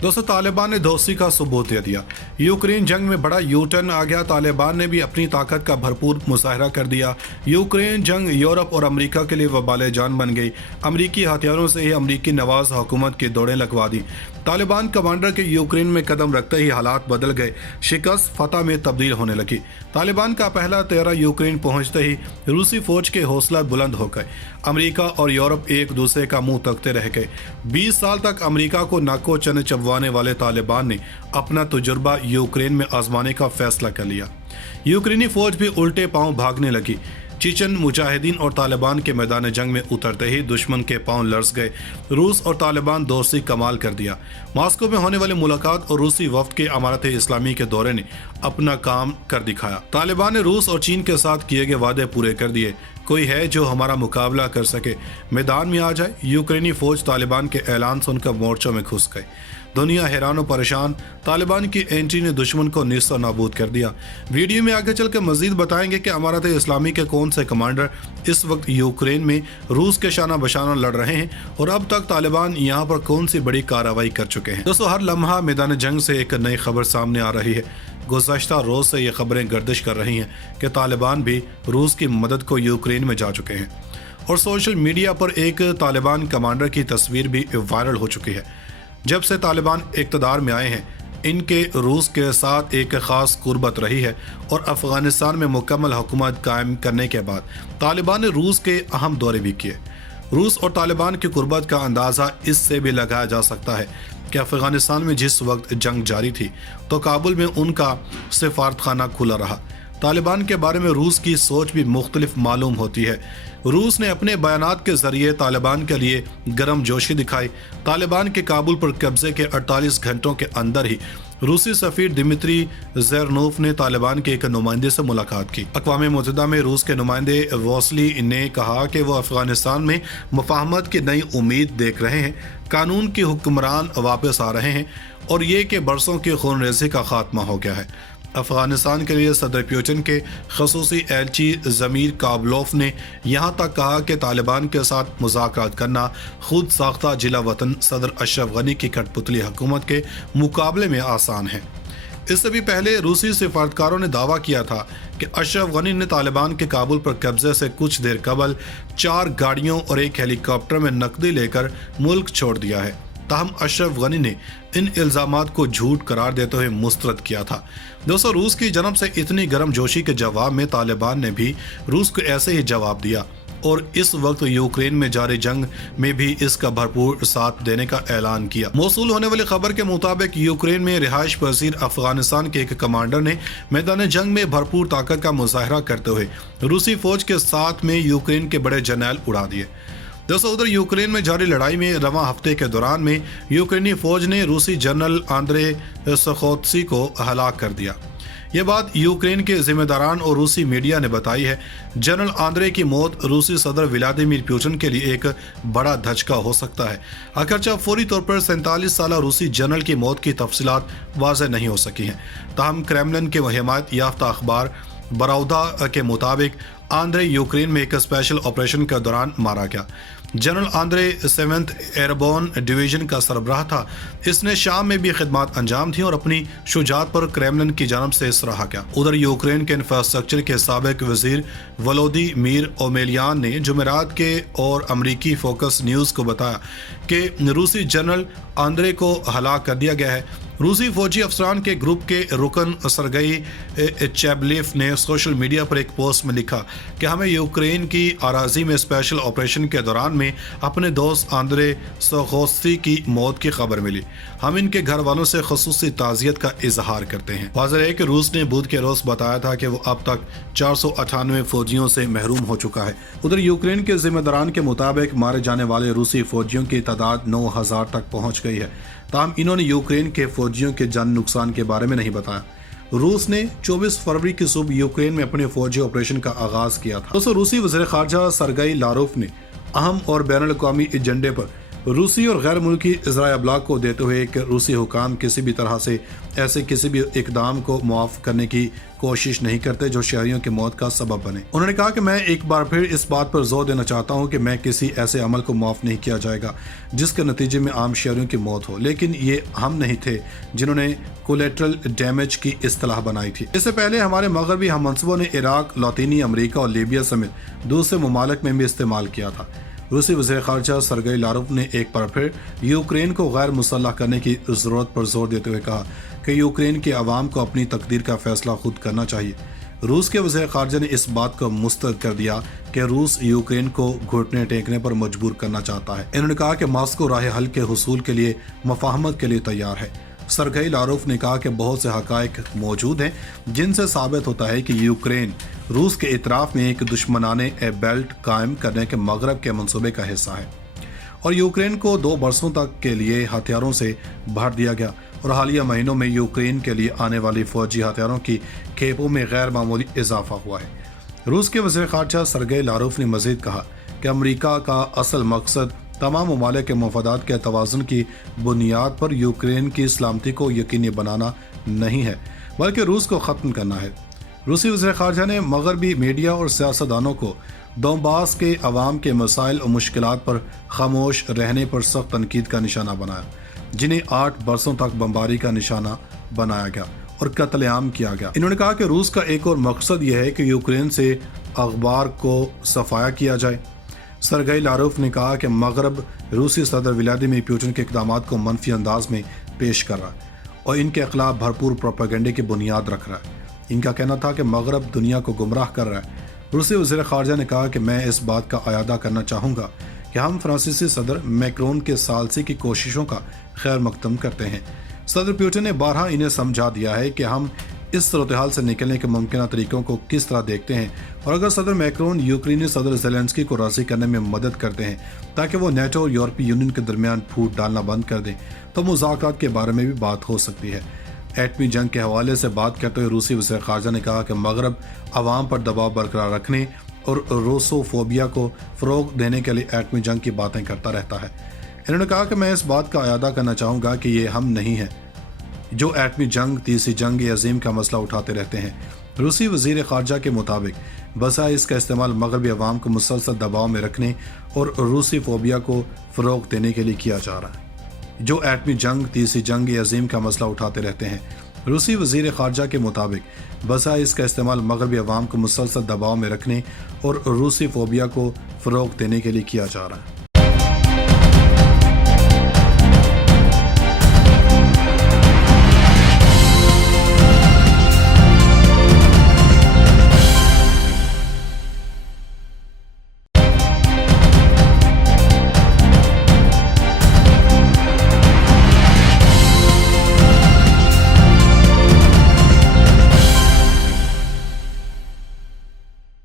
दोस्तों, तालिबान ने दोस्ती का सबूत दे दिया। यूक्रेन जंग में बड़ा यू टर्न आ गया। तालिबान ने भी अपनी ताकत का भरपूर मुजाहरा कर दिया। यूक्रेन जंग यूरोप और अमेरिका के लिए वबाल जान बन गई। अमेरिकी हथियारों से ही अमेरिकी नवाज हुकूमत की दौड़ें लगवा दी। तालिबान कमांडर के यूक्रेन में कदम रखते ही हालात बदल गए। शिकस्त फतह में तब्दील होने लगी। तालिबान का पहला तेरा यूक्रेन पहुंचते ही रूसी फौज के हौसला बुलंद हो गए। अमेरिका और यूरोप एक दूसरे का मुंह तकते रह गए। 20 साल तक अमेरिका को नाको चने चबवाने वाले तालिबान ने अपना तजुर्बा यूक्रेन में आजमाने का फैसला कर लिया। यूक्रेनी फौज भी उल्टे पांव भागने लगी। चीचन मुजाहिदीन और तालिबान के मैदान जंग में उतरते ही दुश्मन के पांव लरस गए। रूस और तालिबान दोस्ती कमाल कर दिया। मॉस्को में होने वाली मुलाकात और रूसी वफ्द के अमारत इस्लामी के दौरे ने अपना काम कर दिखाया। तालिबान ने रूस और चीन के साथ किए गए वादे पूरे कर दिए। कोई है जो हमारा मुकाबला कर सके, मैदान में आ जाए। यूक्रेनी फौज तालिबान के ऐलान सुनकर मोर्चों में घुस गए। दुनिया हैरान और परेशान। तालिबान की एंट्री ने दुश्मन को निस्तर नाबूद कर दिया। वीडियो में आगे चलकर मजीद बताएंगे कि अमारत इस्लामी के कौन से कमांडर इस वक्त यूक्रेन में रूस के शाना बशाना लड़ रहे हैं और अब तक तालिबान यहाँ पर कौन सी बड़ी कार्रवाई कर चुके हैं। दोस्तों, हर लम्हा मैदान जंग से एक नई खबर सामने आ रही है। गुज़श्ता रोज़ से ये खबरें गर्दिश कर रही हैं कि तालिबान भी रूस की मदद को यूक्रेन में जा चुके हैं और सोशल मीडिया पर एक तालिबान कमांडर की तस्वीर भी वायरल हो चुकी है। जब से तालिबान इक़्तिदार में आए हैं, इनके रूस के साथ एक ख़ास कुर्बत रही है और अफ़गानिस्तान में मुकम्मल हुकूमत कायम करने के बाद तालिबान ने रूस के अहम दौरे भी किए। रूस और तालिबान की कुर्बत का अंदाज़ा इससे भी लगाया जा सकता है कि अफ़गानिस्तान में जिस वक्त जंग जारी थी तो काबुल में उनका सिफारतखाना खुला रहा। तालिबान के बारे में रूस की सोच भी मुख्तलिफ मालूम होती है। रूस ने अपने बयानात के जरिए तालिबान के लिए गर्म जोशी दिखाई। तालिबान के काबुल पर कब्जे के 48 घंटों के अंदर ही रूसी सफ़ीर दिमित्री ज़ेरनोफ ने तालिबान के एक नुमाइंदे से मुलाकात की। अक़वाम मुत्तहिदा में रूस के नुमाइंदे वोसली ने कहा कि वो अफ़गानिस्तान में मुफ़ाहमत की नई उम्मीद देख रहे हैं, कानून के हुक्मरान वापस आ रहे हैं और ये कि बरसों की खून रेज़ी का खात्मा हो गया है। अफ़गानिस्तान के लिए सदर पुतिन के ख़ुसूसी एलची ज़मीर काबलोफ ने यहाँ तक कहा कि तालिबान के साथ मुज़ाकरात करना खुद साख्ता जिला वतन सदर अशरफ गनी की कठपुतली हुकूमत के मुकाबले में आसान है। इससे भी पहले रूसी सिफारतकारों ने दावा किया था कि अशरफ गनी ने तालिबान के काबुल पर कब्जे से कुछ देर कबल 4 गाड़ियों और एक हेलीकॉप्टर में नकदी लेकर मुल्क छोड़ दिया है। ताहम अशरफ गनी ने इन इल्ज़ामात को झूठ करार देते हुए मुस्तरद किया था। दोस्तों, रूस की जनब से इतनी गर्म जोशी के जवाब में तालिबान ने भी रूस को ऐसे ही जवाब दिया और इस वक्त यूक्रेन में जारी जंग में भी इसका भरपूर साथ देने का ऐलान किया। मौसूल होने वाली खबर के मुताबिक यूक्रेन में रिहाइश पजीर अफगानिस्तान के एक कमांडर ने मैदान जंग में भरपूर ताकत का मुजाहरा करते हुए रूसी फौज के साथ में यूक्रेन के बड़े जरनैल उड़ा दिए। दोस्तों, उधर यूक्रेन में जारी लड़ाई में रवां हफ्ते के दौरान में यूक्रेनी फौज ने रूसी जनरल आंद्रे सखोत्सी को हलाक कर दिया। ये बात यूक्रेन के जिम्मेदारान और रूसी मीडिया ने बताई है। जनरल आंद्रे की मौत रूसी सदर व्लादिमीर पुतिन के लिए एक बड़ा धचका हो सकता है। अगरचे फौरी तौर पर 47 साला रूसी जनरल की मौत की तफसीलात वाज़ेह नहीं हो सकी हैं। ताहम क्रेमलिन के हिमायत याफ्ता अखबार बराउदा के मुताबिक आंद्रे यूक्रेन में एक स्पेशल ऑपरेशन के दौरान मारा गया। General Andre 7th airborne division का सरबराह था। इसने शाम में भी खिदमत अंजाम दी और अपनी शुजात पर क्रेमलिन की जानब से सराहा गया। उधर यूक्रेन के इंफ्रास्ट्रक्चर के साबिक वजीर वलोदिमीर ओमेलियान ने जुमेरात के और अमरीकी फोकस न्यूज़ को बताया कि रूसी जनरल आंद्रे को हलाक कर दिया गया है। रूसी फौजी अफसरान के ग्रुप के रुकन सरगई चैबलेफ ने सोशल मीडिया पर एक पोस्ट में लिखा कि हमें यूक्रेन की अराजी में स्पेशल ऑपरेशन के दौरान में अपने दोस्त आंद्रे सखोत्सी की मौत की खबर मिली। हम इनके घर वालों से खुसूसी ताज़ियत का इजहार करते हैं। वाज़ेह है कि रूस ने बुध के रोज़ बताया था कि वो अब तक 498 फौजियों से महरूम हो चुका है। उधर यूक्रेन के जिम्मेदारान के मुताबिक मारे जाने वाले रूसी फौजियों की तादाद 9000 तक पहुँच गई है। ताहम इन्होंने यूक्रेन के फौजियों के जान नुकसान के बारे में नहीं बताया। रूस ने 24 फरवरी की सुबह यूक्रेन में अपने फौजी ऑपरेशन का आगाज किया था। दोस्तों, रूसी वज़ीर ख़ारजा सरगई लारोफ ने अहम और बैनुल-अक़वामी एजेंडे पर روسی اور غیر ملکی ذرائع ابلاغ کو دیتے ہوئے کہ روسی حکام کسی بھی طرح سے ایسے کسی بھی اقدام کو معاف کرنے کی کوشش نہیں کرتے جو شہریوں کی موت کا سبب بنے۔ انہوں نے کہا کہ میں ایک بار پھر اس بات پر زور دینا چاہتا ہوں کہ میں کسی ایسے عمل کو معاف نہیں کیا جائے گا جس کے نتیجے میں عام شہریوں کی موت ہو، لیکن یہ ہم نہیں تھے جنہوں نے کولیٹرل ڈیمیج کی اصطلاح بنائی تھی۔ اس سے پہلے ہمارے مغربی ہم منصبوں نے عراق، لاطینی امریکہ اور لیبیا سمیت دوسرے ممالک میں بھی استعمال کیا تھا۔ روسی وزیر خارجہ سرگئی لاروف نے ایک بار پھر یوکرین کو غیر مسلح کرنے کی ضرورت پر زور دیتے ہوئے کہا کہ یوکرین کے عوام کو اپنی تقدیر کا فیصلہ خود کرنا چاہیے۔ روس کے وزیر خارجہ نے اس بات کو مسترد کر دیا کہ روس یوکرین کو گھٹنے ٹیکنے پر مجبور کرنا چاہتا ہے۔ انہوں نے کہا کہ ماسکو راہ حل کے حصول کے لیے مفاہمت کے لیے تیار ہے۔ سرگئی لاروف نے کہا کہ بہت سے حقائق موجود ہیں جن سے ثابت ہوتا ہے کہ یوکرین روس کے اطراف میں ایک دشمنانہ بیلٹ قائم کرنے کے مغرب کے منصوبے کا حصہ ہے اور یوکرین کو 2 برسوں تک کے لیے ہتھیاروں سے بھر دیا گیا اور حالیہ مہینوں میں یوکرین کے لیے آنے والی فوجی ہتھیاروں کی کھیپوں میں غیر معمولی اضافہ ہوا ہے۔ روس کے وزیر خارجہ سرگئی لاروف نے مزید کہا کہ امریکہ کا اصل مقصد تمام ممالک کے مفادات کے توازن کی بنیاد پر یوکرین کی سلامتی کو یقینی بنانا نہیں ہے بلکہ روس کو ختم کرنا ہے۔ روسی وزیر خارجہ نے مغربی میڈیا اور سیاستدانوں کو دونباس کے عوام کے مسائل اور مشکلات پر خاموش رہنے پر سخت تنقید کا نشانہ بنایا، جنہیں 8 برسوں تک بمباری کا نشانہ بنایا گیا اور قتل عام کیا گیا۔ انہوں نے کہا کہ روس کا ایک اور مقصد یہ ہے کہ یوکرین سے اخبار کو صفایا کیا جائے۔ سرگئی لاروف نے کہا کہ مغرب روسی صدر ولادیمیر پوٹن کے اقدامات کو منفی انداز میں پیش کر رہا ہے اور ان کے خلاف بھرپور پروپیگنڈے کی بنیاد رکھ رہا ہے۔ ان کا کہنا تھا کہ مغرب دنیا کو گمراہ کر رہا ہے۔ روسی وزیر خارجہ نے کہا کہ میں اس بات کا اعادہ کرنا چاہوں گا کہ ہم فرانسیسی صدر میکرون کے ثالثی کی کوششوں کا خیر مقدم کرتے ہیں۔ صدر پوٹن نے بارہا انہیں سمجھا دیا ہے کہ ہم اس صورتحال سے نکلنے کے ممکنہ طریقوں کو کس طرح دیکھتے ہیں اور اگر صدر میکرون یوکرینی صدر زیلنسکی کو راضی کرنے میں مدد کرتے ہیں تاکہ وہ نیٹو اور یورپی یونین کے درمیان پھوٹ ڈالنا بند کر دیں تو مذاکرات کے بارے میں بھی بات ہو سکتی ہے۔ ایٹمی جنگ کے حوالے سے بات کرتے ہوئے روسی وزیر خارجہ نے کہا کہ مغرب عوام پر دباؤ برقرار رکھنے اور روسو فوبیا کو فروغ دینے کے لیے ایٹمی جنگ کی باتیں کرتا رہتا ہے۔ انہوں نے کہا کہ میں اس بات کا اعادہ کرنا چاہوں گا کہ یہ ہم نہیں ہیں جو ایٹمی جنگ، تیسری جنگ عظیم کا مسئلہ اٹھاتے رہتے ہیں۔ روسی وزیر خارجہ کے مطابق بجائے اس کا استعمال مغربی عوام کو مسلسل دباؤ میں رکھنے اور روسی فوبیا کو فروغ دینے کے لیے کیا جا رہا ہے جو ایٹمی جنگ، تیسری جنگ عظیم کا مسئلہ اٹھاتے رہتے ہیں۔ روسی وزیر خارجہ کے مطابق بجائے اس کا استعمال مغربی عوام کو مسلسل دباؤ میں رکھنے اور روسی فوبیا کو فروغ دینے کے لیے کیا جا رہا ہے۔